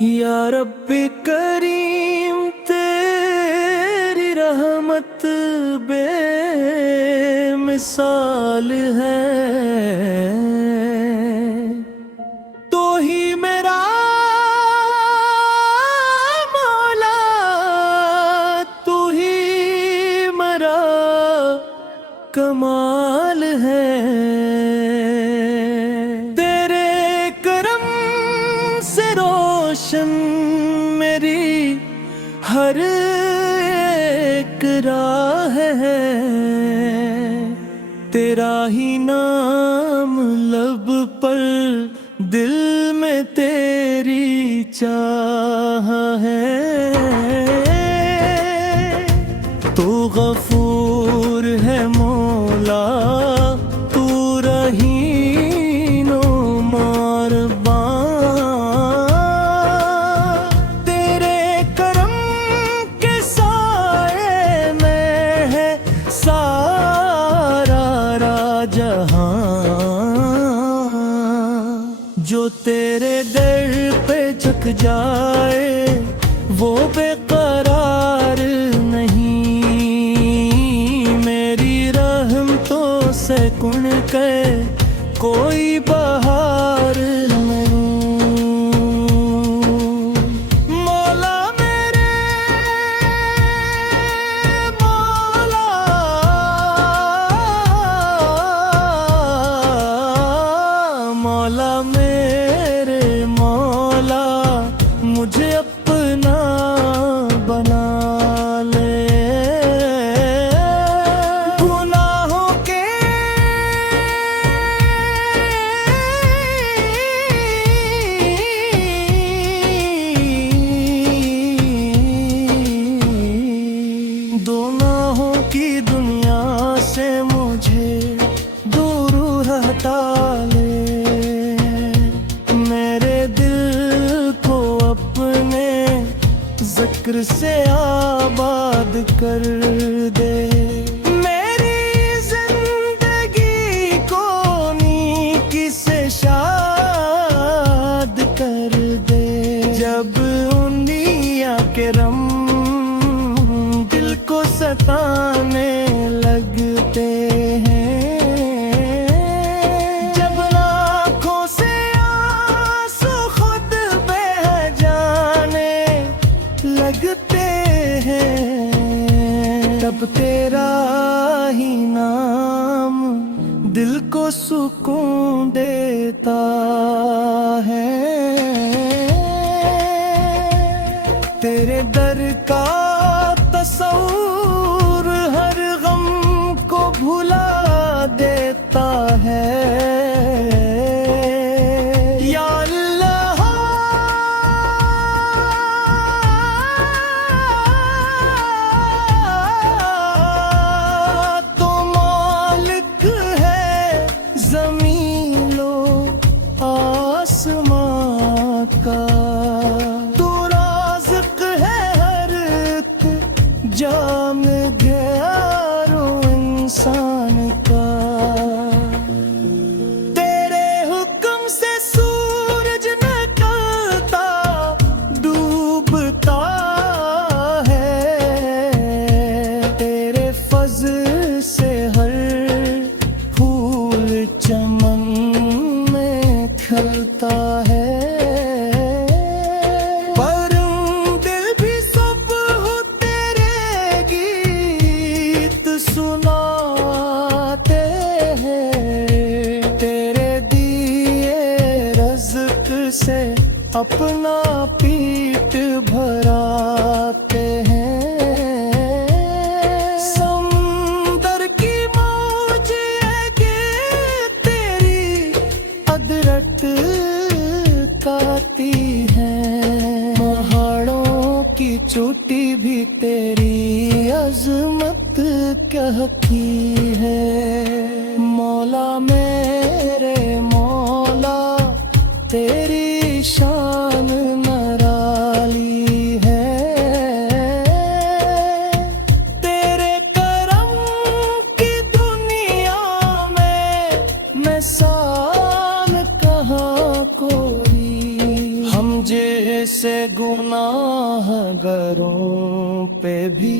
या रब्बी करीम तेरी रहमत बेमिसाल है। तो ही मेरा मौला, तू ही मेरा कमाल है। तेरे करम से रोशन मेरी हर एक राह है। तेरा ही नाम लब पर, दिल में तेरी चाह है। तू गफूर है मौला, तू रहीम मेहरबान। तेरे करम के साए में है सारा जहां। जो तेरे दर पे झुक जाए वो बेकरार नहीं। मेरी रहमतों से कुण के कोई बहार नहीं। मौला मेरे मौला, मौला मेरे मौला, मुझे अपना बना ले। गुनाहों के गुनाहों की दुनिया से मुझे दूर हटा ले। मेरे दिल को अपने जिक्र से आबाद कर दे। मेरी जिंदगी को नेकी से शाद कर दे। जब उंगलियां के रम दिल को सताने लगते हैं, जब आँखों से आंसू खुद बह जाने लगते हैं, तब तेरा ही नाम दिल को सुकून देता है। तेरे दर का तस्वूर हर गम को भुला देता है। या अल्लाह तो मालिक है ज़मीनो आसमां का। तू राज़िक़ है हर एक जानदारो इंसान का। तेरे हुक्म से सूरज निकलता डूबता है। तेरे फज़ल से हर फूल चमन में खिलता है। परिंदे भी सुबह तेरे गीत सुनाते हैं। तेरे दिए रज़्क़ से अपना पेट भराते हैं। समंदर की मौजें तेरी अदरक काती हैं। पहाड़ों की चोटी भी तेरी अज़मत कहती है। मौला मेरे मौला, तेरी शान निराली है। तेरे करम की दुनिया में मैं सान कहाँ कोई। हम जैसे गुनाहगारों पे भी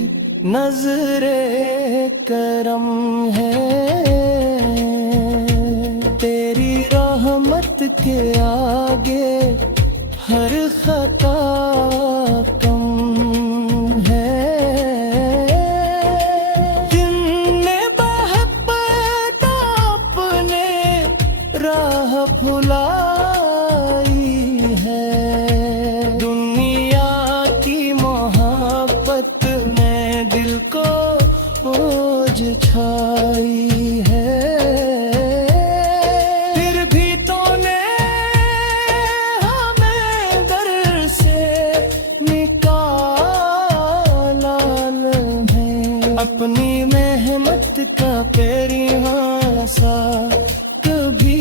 नजरे करम है। तेरी रहमत के आगे हर खता कम है। जिनने मोहब्बत अपने राह भुलाई है, दुनिया की मोहब्बत में दिल को बोझ छाई है। फिर भी तूने हमें दर से निकाला है, अपनी मेहनत का पेरिहासा कभी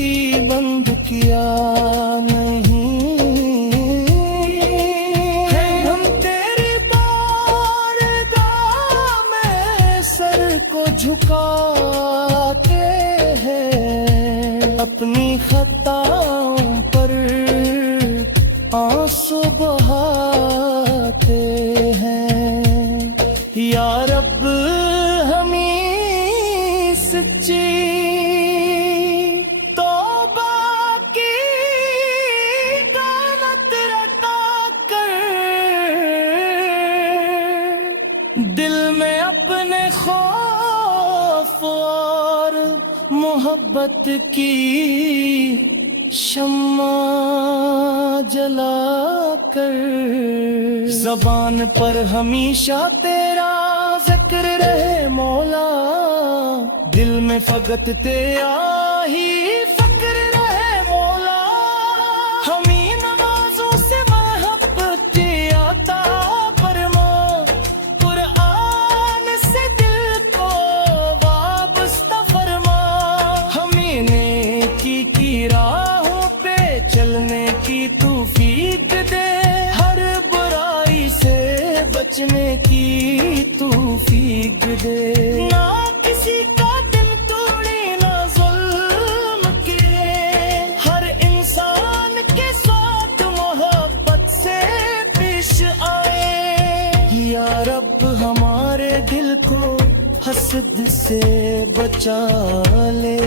बंद किया नहीं। हम तेरी बारगाह में सर को झुकाते हैं, अपनी खताओं पर आंसू बहाते हैं। या रब हमें सच्ची तौबा की दानत रटा कर, दिल में अपने खौफ और मोहब्बत की शम्मा जला कर। ज़बान पर हमेशा तेरा जिक्र रहे मौला, दिल में फकत तेरा ही फक्र रहे मौला। हमी नमाजों से मोहब्बत आता फरमा, कुरान से दिल को वाबस्ता फरमा। हमें नेकी की राहों पे चलने की तौफीक दे, हर बुराई से बचने की तौफीक दे। ना किसी का दिल तोड़े ना जुल्म के, हर इंसान के साथ मोहब्बत से पेश आए। या रब हमारे दिल को हसद से बचा ले।